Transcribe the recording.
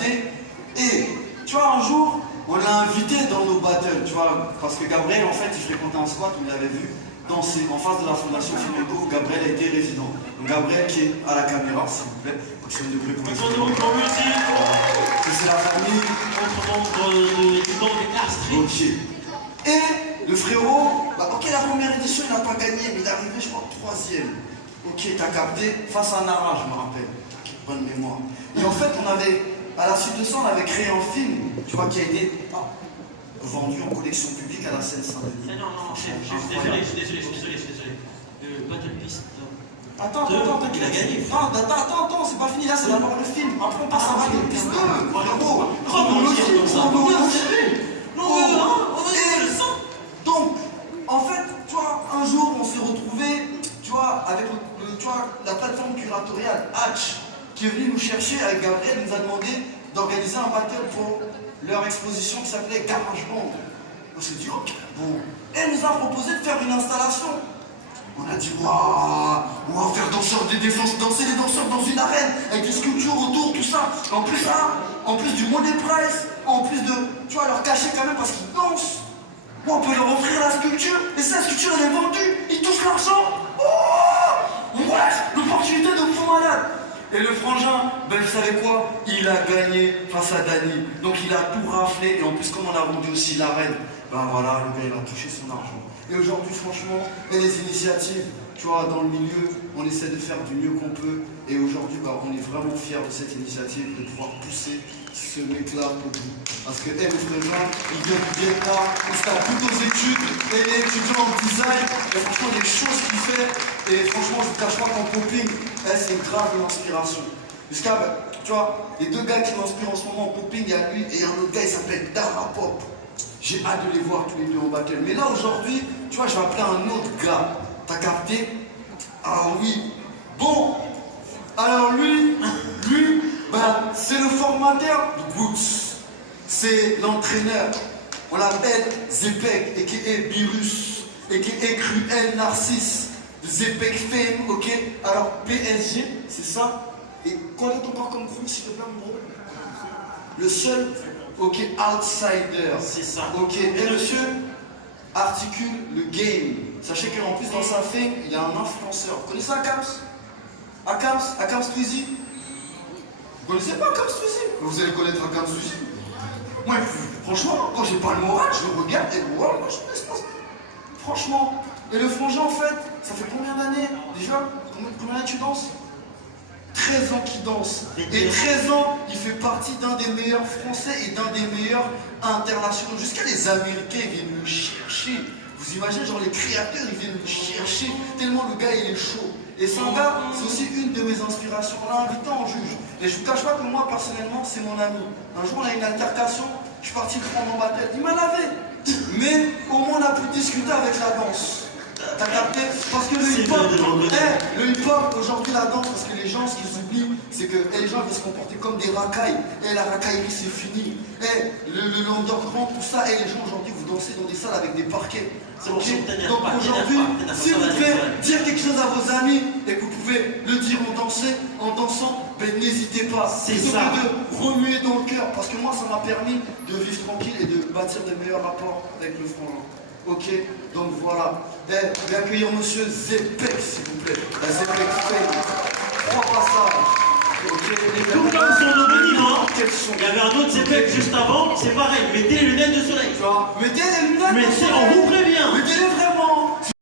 capté? Et tu vois, un jour, on l'a invité dans nos battles, tu vois, parce que Gabriel, en fait, il fréquentait un squat, vous l'avez vu, danser en face de la fondation Fineco, où Gabriel a été résident. Donc Gabriel qui est à la caméra, s'il vous plaît, maximum de bruit pour les c'est la famille. Ok. Et le frérot, bah, ok, la première édition, il n'a pas gagné, mais il est arrivé, je crois, troisième. Ok, t'as capté, face à Nara, je me rappelle. Bonne mémoire. Et en fait, à la suite de ça, on avait créé un film, tu vois, qui a été vendu en collection publique à la Seine-Saint-Denis. Non, je suis désolé. Le Battle Beast. Attends, t'inquiète. Il a gagné. Non, attends, c'est pas fini, là, c'est d'abord le film. Après, on passe à Battle Beast 2. Frérot, donc, en fait, tu vois, un jour, on s'est retrouvés, tu vois, avec la plateforme curatoriale Hatch, qui est venue nous chercher avec Gabriel, nous a demandé d'organiser un battle pour leur exposition qui s'appelait Garage Band. On s'est dit, ok, bon. Et elle nous a proposé de faire une installation. On a dit, waouh, on va faire danser les danseurs dans une arène, avec des sculptures autour, tout ça. En plus du money price, en plus de, tu vois, leur cacher quand même parce qu'ils dansent. Bon, on peut leur offrir la sculpture, et cette sculpture elle est vendue, ils touchent l'argent. Oh ouais, l'opportunité de fou malade. Et le frangin, ben vous savez quoi? Il a gagné face à Dany. Donc il a tout raflé, et en plus comme on a vendu aussi l'arène, ben voilà, le gars il a touché son argent. Et aujourd'hui franchement, il y a des initiatives, tu vois, dans le milieu, on essaie de faire du mieux qu'on peut. Et aujourd'hui, ben, on est vraiment fiers de cette initiative, de pouvoir pousser ce mec-là pour vous. Parce que M. Frégin, il vient du Vietnam, il se tape toutes aux études, et il est étudiant en design, et franchement, les choses qu'il fait, et franchement, je ne vous cache pas qu'en popping, c'est grave une inspiration. Jusqu'à, tu vois, les deux gars qui m'inspirent en ce moment en popping, il y a lui et un autre gars, il s'appelle Dara Pop. J'ai hâte de les voir tous les deux en battle. Mais là, aujourd'hui, tu vois, je vais appeler un autre gars. T'as capté? Ah oui. Bon. Alors lui, ben, c'est le formateur de Boots. C'est l'entraîneur. On l'appelle Zepek, a.k.a. Virus, a.k.a. Cruel Narcisse. Zepek Fame, ok? Alors PSG, c'est ça. Et quoi d'autre encore comme groupe, s'il te plaît, mon gros? Le seul, ok, outsider. C'est ça. Ok, et monsieur articule le game. Sachez qu'en plus, dans sa fame, il y a un influenceur. Vous connaissez Akams Twizy? Vous connaissez pas Akams Twizy? Vous allez connaître Akams Twizy. Moi, franchement, quand j'ai pas le moral, je le regarde et moi, je me laisse pas. Franchement. Et le frangin, en fait, ça fait combien d'années déjà? Combien d'années tu danses? 13 ans qu'il danse. Et 13 ans, il fait partie d'un des meilleurs Français et d'un des meilleurs internationaux. Jusqu'à les Américains, ils viennent nous chercher. Vous imaginez, genre les créateurs, ils viennent nous chercher. Tellement le gars, il est chaud. Et c'est un gars, c'est aussi une de mes inspirations. On l'a invité en juge. Et je ne vous cache pas que moi, personnellement, c'est mon ami. Un jour, on a eu une altercation. Je suis parti le prendre en battle. Il m'a lavé. Mais au moins, on a pu discuter avec la danse. T'as capté? Parce que le hip-hop, aujourd'hui la danse, parce que les gens, ce qu'ils oublient, c'est que les gens veulent se comporter comme des racailles. La racaillerie c'est fini. Le underground, tout ça, les gens aujourd'hui, vous dansez dans des salles avec des parquets. Okay? Donc aujourd'hui, si vous devez dire quelque chose à vos amis et que vous pouvez le dire en dansant, ben n'hésitez pas. C'est ça. De remuer dans le cœur. Parce que moi, ça m'a permis de vivre tranquille et de bâtir de meilleurs rapports avec le frangin. Ok, donc voilà. Je vais accueillir monsieur Zepek, s'il vous plaît. La Zepek Fame. 3 passages. Et tout comme son homonyme, il y avait un autre Zepek juste avant, c'est pareil, mettez les lunettes de soleil. Mettez les lunettes de soleil. On vous prévient. Mettez-les vraiment.